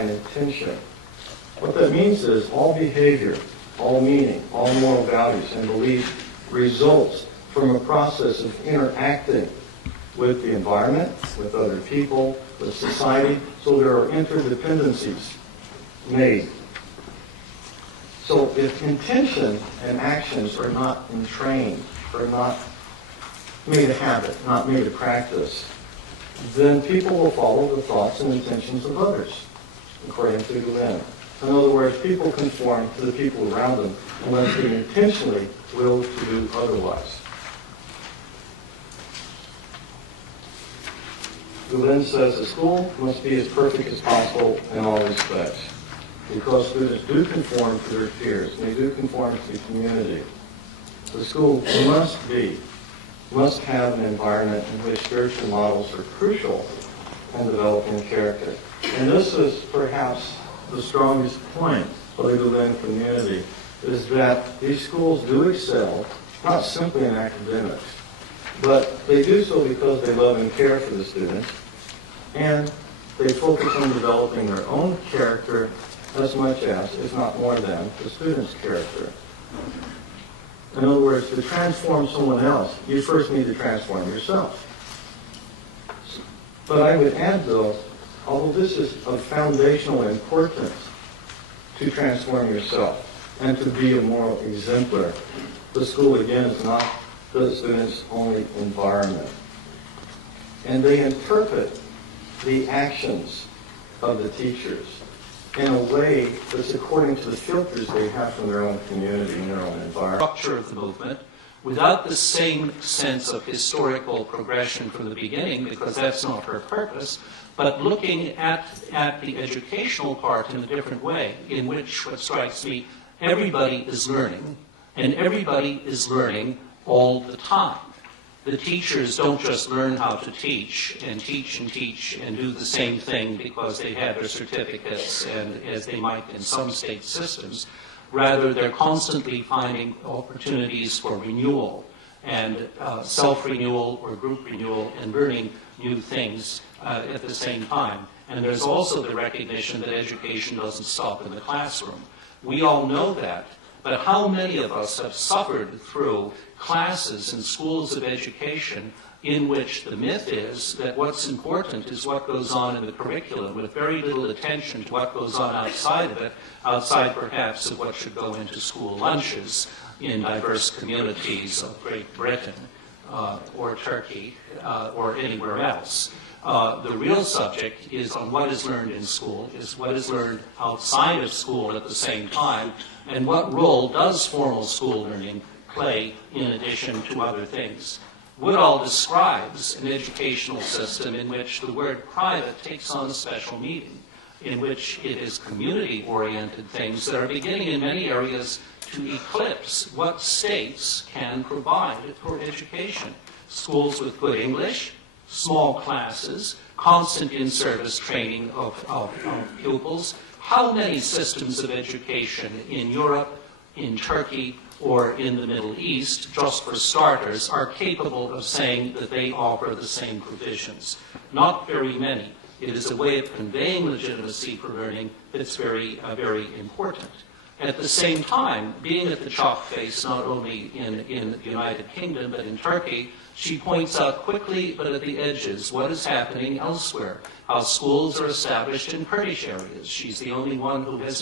behind intention. What that means is all behavior, all meaning, all moral values and beliefs results from a process of interacting with the environment, with other people, with society, so there are interdependencies made. So if intention and actions are not entrained, are not made a habit, not made a practice, then people will follow the thoughts and intentions of others, according to Gülen. In other words, people conform to the people around them unless they intentionally will to do otherwise. Gülen says the school must be as perfect as possible in all respects, because students do conform to their peers, and they do conform to the community. The school must have an environment in which spiritual models are crucial in developing character. And this is perhaps the strongest point of the Gülen community, is that these schools do excel, not simply in academics, but they do so because they love and care for the students, and they focus on developing their own character as much as, if not more than, the student's character. In other words, to transform someone else, you first need to transform yourself. But I would add, though, although this is of foundational importance to transform yourself and to be a moral exemplar, the school, again, is not the student's only environment. And they interpret the actions of the teachers in a way that's according to the filters they have from their own community and their own environment. Structure of the movement, without the same sense of historical progression from the beginning, because that's not her purpose, but looking at the educational part in a different way, in which, what strikes me, everybody is learning, and everybody is learning all the time. The teachers don't just learn how to teach and teach and teach and do the same thing because they have their certificates, and as they might in some state systems. Rather, they're constantly finding opportunities for renewal and self-renewal or group renewal and learning new things at the same time. And there's also the recognition that education doesn't stop in the classroom. We all know that. But how many of us have suffered through classes in schools of education in which the myth is that what's important is what goes on in the curriculum, with very little attention to what goes on outside of it, outside perhaps of what should go into school lunches in diverse communities of Great Britain or Turkey or anywhere else. The real subject is on what is learned in school, is what is learned outside of school at the same time, and what role does formal school learning play in addition to other things. Woodall describes an educational system in which the word private takes on a special meaning, in which it is community-oriented things that are beginning in many areas to eclipse what states can provide for education. Schools with good English, small classes, constant in-service training of pupils. How many systems of education in Europe, in Turkey, or in the Middle East, just for starters, are capable of saying that they offer the same provisions? Not very many. It is a way of conveying legitimacy for learning that's very, very important. At the same time, being at the chalk face, not only in the United Kingdom, but in Turkey, she points out quickly, but at the edges, what is happening elsewhere, how schools are established in Kurdish areas. She's the only one who has